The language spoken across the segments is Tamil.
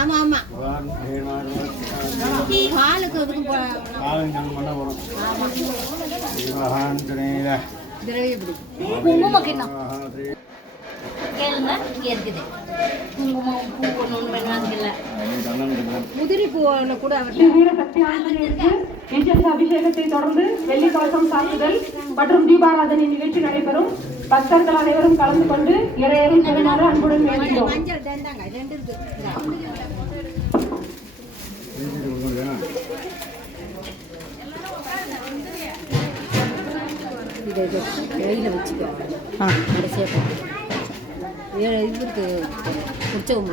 ஆமா ஆமா பாலுக்கு அதுக்கு பண்ண போறோம். குங்குமம் கிண்ணம் கேளுங்க, இங்க இருக்குது குங்குமம் பூ ஒன்று வேணும். அதுக்கு இல்லை முதிரி பூ கூட வீரசக்தி ஆஞ்சநேயருக்கு விசேஷ அபிஷேகத்தை தொடர்ந்து வெள்ளி கவசம் சாத்துதல் மற்றும் தீபாராதனை நிகழ்ச்சி நடைபெறும். பக்தர்கள் அனைவரும் கலந்து கொண்டு இறையரை பெறுமாறு அன்புடன் வேண்டுகிறோம். மஞ்சள் தந்தாங்க ரெண்டு இருக்கு. இதை கையில் வச்சுக்கோ. கடைசியாக இவருக்கு பிடிச்சவங்க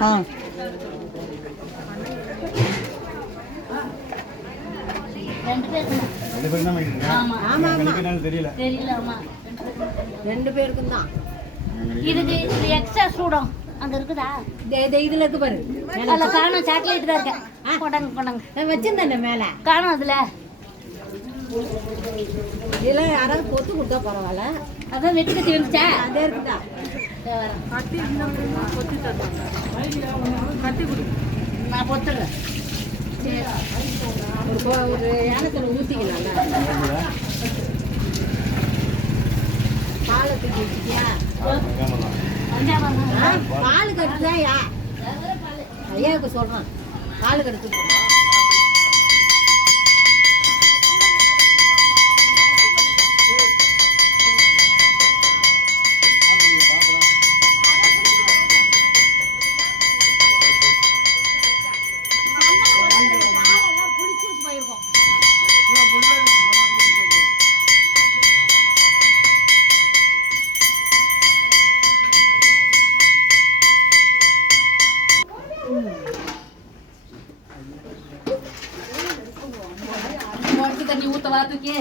ரெண்டு பேருக்கும் தான். இதுக்கு இது எக்ஸ்ட்ரா சூடம் அங்க இருக்குதா? இதுல இருக்கு பாரு. அதில் காணும், சாக்லேட் தான் இருக்கேன். கொண்டாங்க கொண்டாங்க வச்சிருந்தேன் மேலே காணும். அதில் இதெல்லாம் யாராவது கொத்து கொடுத்தா பரவாயில்ல. அதான் வெட்டி கட்டி வந்துச்சா? அதே இருக்குதா? கட்டி கொடு, நான் பொத்துடுறேன். ஒரு ஏனத்தில் ஊற்றிக்கலாம்ல. பாலை தூக்கி வச்சுக்கியா? பால் கட்டுதாயா? ஐயாவுக்கு சொல்கிறான் பால் கட்டு. தண்ணி ஊற்றவா? தூக்கி